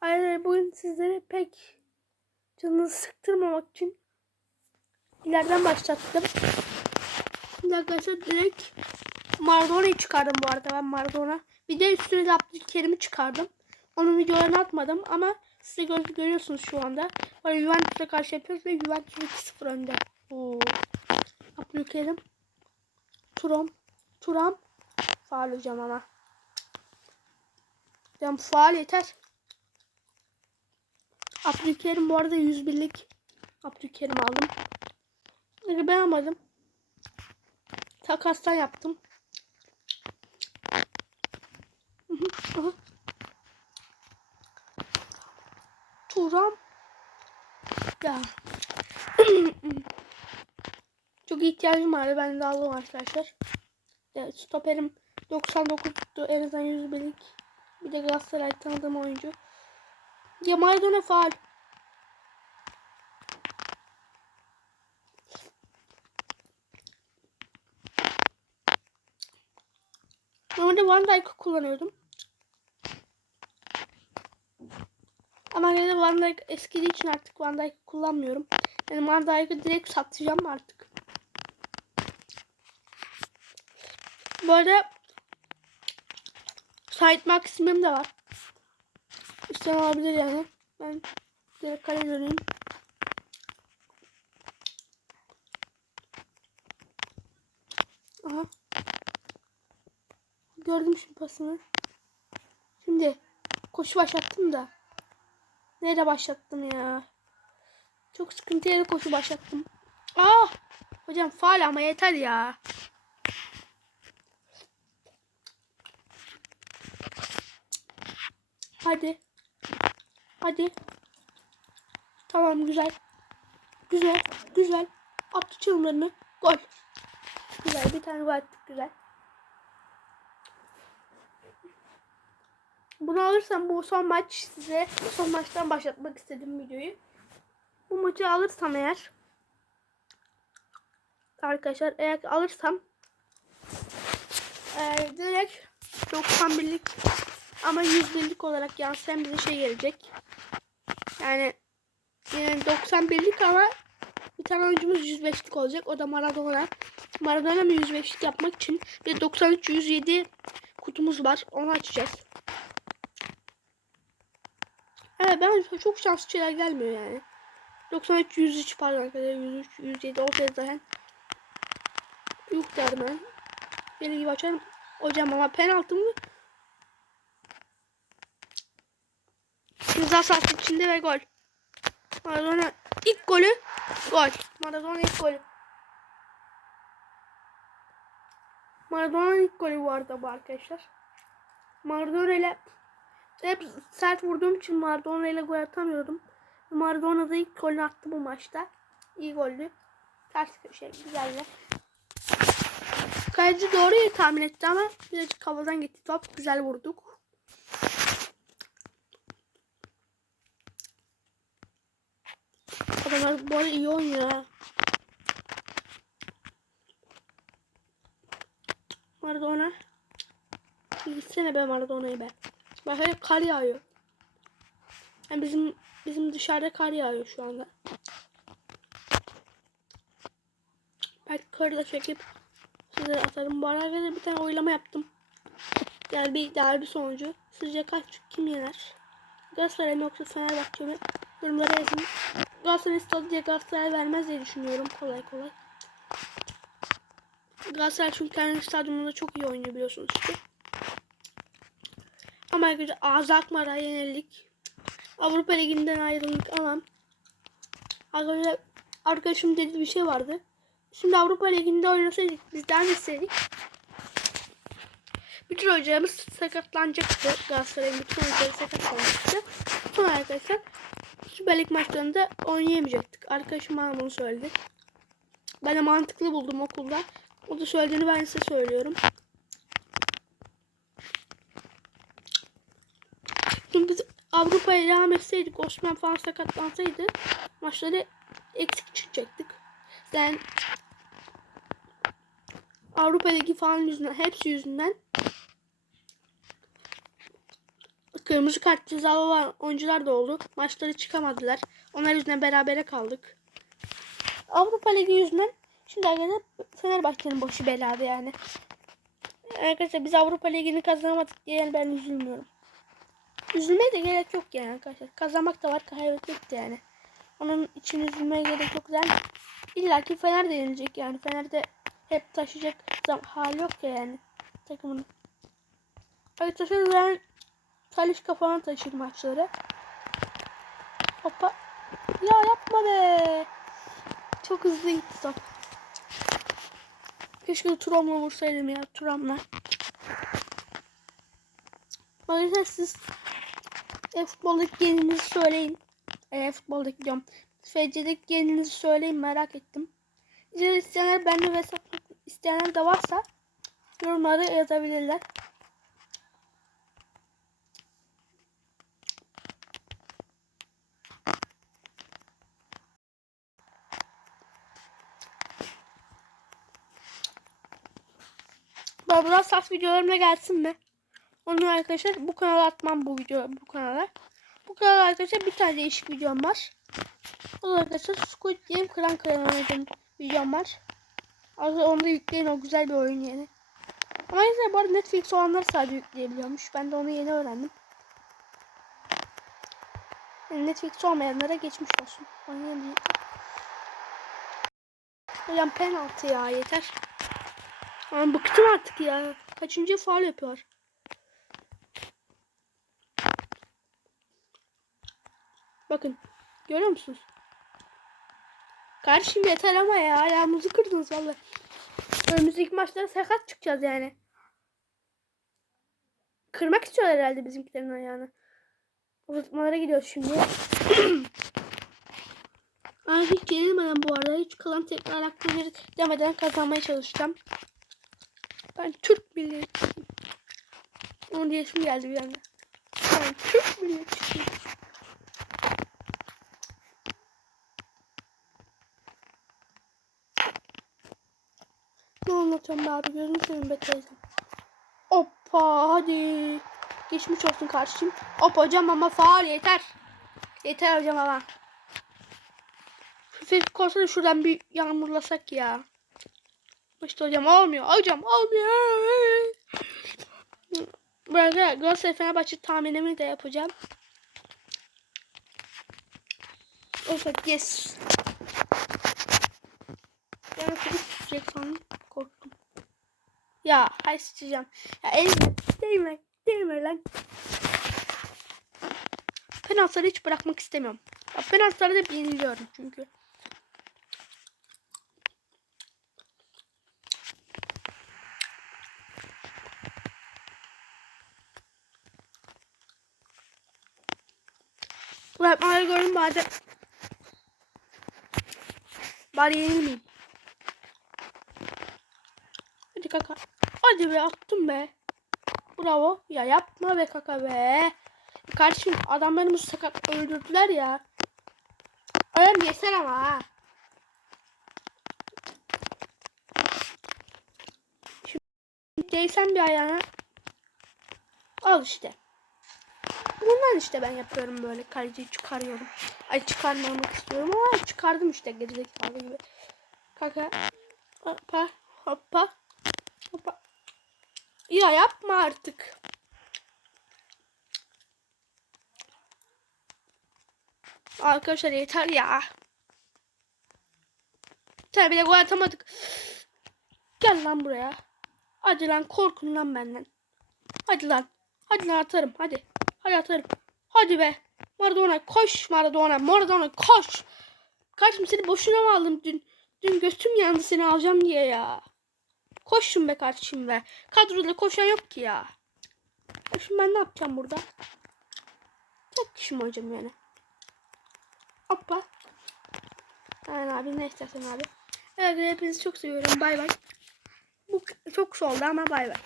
Ayrıca bugün sizlere pek canınızı sıktırmamak için ileriden başlattım. Şimdi arkadaşlar direkt Maradona'yı çıkardım bu arada ben Maradona. Bir de üstüne de Abdülkerim'i çıkardım. Onun videolarını atmadım ama siz de gör- görüyorsunuz şu anda. Böyle Juventus'a karşı yapıyoruz ve Juventus 2-0 önde. Oo. Abdülkerim. Turam. Turam. Faal hocam ama. Hocam faal yeter. Abdülkerim bu arada 101'lik Abdülkerim aldım. Ben almadım. Takastan yaptım. Turam. Ya. Çok ihtiyacım vardı. Ben de aldım arkadaşlar. Evet, stoperim 99'du. En azından 101'lik. Bir de Galatasaray tanıdığım oyuncu. Ya Maradona faal. Normalde Van Dijk'ı kullanıyordum. Ama yine de Van Dijk eskidiği için artık Van Dijk'ı kullanmıyorum. Yani Van Dijk'ı direkt satacağım artık. Bu arada Sait Maximum da var. İsteyen olabilir yani. Ben direkt kale döneyim. Aha. Gördüm şimdi pasını. Şimdi koşu başlattım da. Nerede başlattım ya? Çok sıkıntı yere koşu başlattım. Ah! Hocam faal ama yeter ya. Hadi. Hadi. Tamam güzel. Güzel. Güzel. Attı çalımlarını. Gol. Güzel. Bir tane attık. Güzel. Bunu alırsam bu son maç size son maçtan başlatmak istedim videoyu. Bu maçı alırsam eğer arkadaşlar eğer alırsam eee direkt 91'lik ama 101'lik olarak yansıyan bize şey gelecek. Yani yani 91'lik ama bir tane oyuncumuz 105'lik olacak. O da Maradona. Maradona mı 105'lik yapmak için bir 93 107 kutumuz var. Onu açacağız. Evet ben çok şanslı şeyler gelmiyor yani. 93 103 pardon arkadaşlar 103 107 ortaya zaten. Yok derim ben. Deli gibi açarım. Hocam ama penaltı mı? Ceza sahası içinde ve gol. Maradona ilk golü gol. Maradona ilk golü. Maradona ilk golü bu arada bu arkadaşlar. Maradona ile hep sert vurduğum için Maradona ile gol atamıyordum. Maradona da ilk golünü attı bu maçta. İyi goldü. Ters köşe güzeldi. Kaleci doğru yeri tahmin etti ama birazcık havadan gitti top. Güzel vurduk. Adamlar bu arada iyi oynuyor ha. Maradona. Gitsene be Maradona'yı be. Bak hele kar yağıyor. Yani bizim bizim dışarıda kar yağıyor şu anda. Belki karı da çekip size atarım. Bu arada bir tane oylama yaptım. Yani bir derbi sonucu. Sizce kaç kim yener? Galatasaray yoksa Fenerbahçe mi? Yorumlara yazın. Galatasaray stadı diye Galatasaray vermez diye düşünüyorum kolay kolay. Galatasaray çünkü kendi stadyumunda çok iyi oynuyor biliyorsunuz ki. Ama arkadaşlar ağzı akmara yenildik. Avrupa Ligi'nden ayrıldık alan. Arkadaşlar arkadaşım dediği bir şey vardı. Şimdi Avrupa Ligi'nde oynasaydık biz devam etseydik. Bütün hocalarımız sakatlanacaktı. Galatasaray'ın bütün hocaları sakatlanmıştı. Sonra arkadaşlar Süper Lig maçlarında oynayamayacaktık. Arkadaşım bana bunu söyledi. Ben de mantıklı buldum okulda. O da söylediğini ben size söylüyorum. Şimdi biz Avrupa'ya devam etseydik, Osman falan sakatlansaydı maçları eksik çıkacaktık. Yani Avrupa Ligi falan yüzünden, hepsi yüzünden Kırmızı kart cezalı olan oyuncular da oldu. Maçları çıkamadılar. Onlar yüzünden berabere kaldık. Avrupa Ligi yüzünden şimdi arkadaşlar Fenerbahçe'nin başı belada yani. Arkadaşlar biz Avrupa Ligi'ni kazanamadık diye yani ben üzülmüyorum. Üzülmeye de gerek yok yani arkadaşlar. Kazanmak da var, kaybetmek de yani. Onun için üzülmeye gerek yok yani. İlla ki Fener de yenilecek yani. Fener de hep taşıyacak hali yok ya yani takımın. Arkadaşlar ben Talişka falan taşır maçları. Hoppa. Ya yapma be. Çok hızlı gitti top. Keşke Turam'la vursaydım ya Turam'la. Arkadaşlar siz e-futboldaki geninizi söyleyin. E-futboldaki diyorum. FC'deki geninizi söyleyin merak ettim. İsteyenler benimle hesaplık isteyenler de varsa yorumlara yazabilirler. Barbara Sas videolarımda gelsin mi? Onu arkadaşlar bu kanala atmam bu video bu kanala. Bu kanala arkadaşlar bir tane değişik videom var. O da arkadaşlar Squid Game Kıran Kıran oynadığım videom var. Arkadaşlar onu da yükleyin o güzel bir oyun yani. Ama arkadaşlar bu arada Netflix olanlar sadece yükleyebiliyormuş. Ben de onu yeni öğrendim. Yani Netflix olmayanlara geçmiş olsun. Oynayayım Hocam penaltı ya yeter. Ama bıktım artık ya. Kaçıncı faal yapıyor. Bakın. Görüyor musunuz? Kardeşim yeter ama ya. Ayağımızı kırdınız vallahi. Önümüzdeki maçlara sakat çıkacağız yani. Kırmak istiyor herhalde bizimkilerin ayağını. Uzatmalara gidiyoruz şimdi. Ay hiç yenilmeden bu arada hiç kalan tekrar aktivleri demeden kazanmaya çalışacağım. Ben Türk milliyetçiyim. Onun diyesim geldi bir anda. Ben Türk milliyetçiyim. Ne anlatıyorum be abi gözünü seveyim be teyzem. Hoppa hadi. Geçmiş olsun kardeşim. Hop hocam ama faal yeter. Yeter hocam ama. Şu ses korsana şuradan bir yağmurlasak ya. İşte hocam olmuyor. Hocam olmuyor. Burada Galatasaray Fenerbahçe tahminimi de yapacağım. Evet yes. Yani kutu sandım. Korktum. Ya hay sıçacağım. Ya elime değme. Değme lan. Penaltıları hiç bırakmak istemiyorum. Ya penaltıları da yeniliyorum çünkü. Görün bari. Yenilmeyeyim. Hadi kaka. Hadi be attım be. Bravo. Ya yapma be kaka be. Kardeşim adamlarımızı sakat öldürdüler ya. Öyle yeter ama ha. Şimdi değsen bir ayağına. Al işte. Bundan işte ben yapıyorum böyle kaleciyi çıkarıyorum. Ay çıkarmamak istiyorum ama çıkardım işte gerizekalı gibi. Kaka. Hoppa. Hoppa. Hoppa. Ya yapma artık. Arkadaşlar yeter ya. Tabi bir de gol atamadık. Gel lan buraya. Hadi lan korkun lan benden. Hadi lan. Hadi lan atarım hadi. Hadi atarım. Hadi be. Maradona koş Maradona. Maradona koş. Kardeşim seni boşuna mı aldım dün? Dün götüm yandı seni alacağım diye ya. Koşun be kardeşim be. Kadroda koşan yok ki ya. ya şimdi ben ne yapacağım burada? Tek kişi mi yani? Hoppa. Aynen abi ne istersen abi. Evet hepinizi çok seviyorum. Bay bay. Bu çok soldu ama bay bay.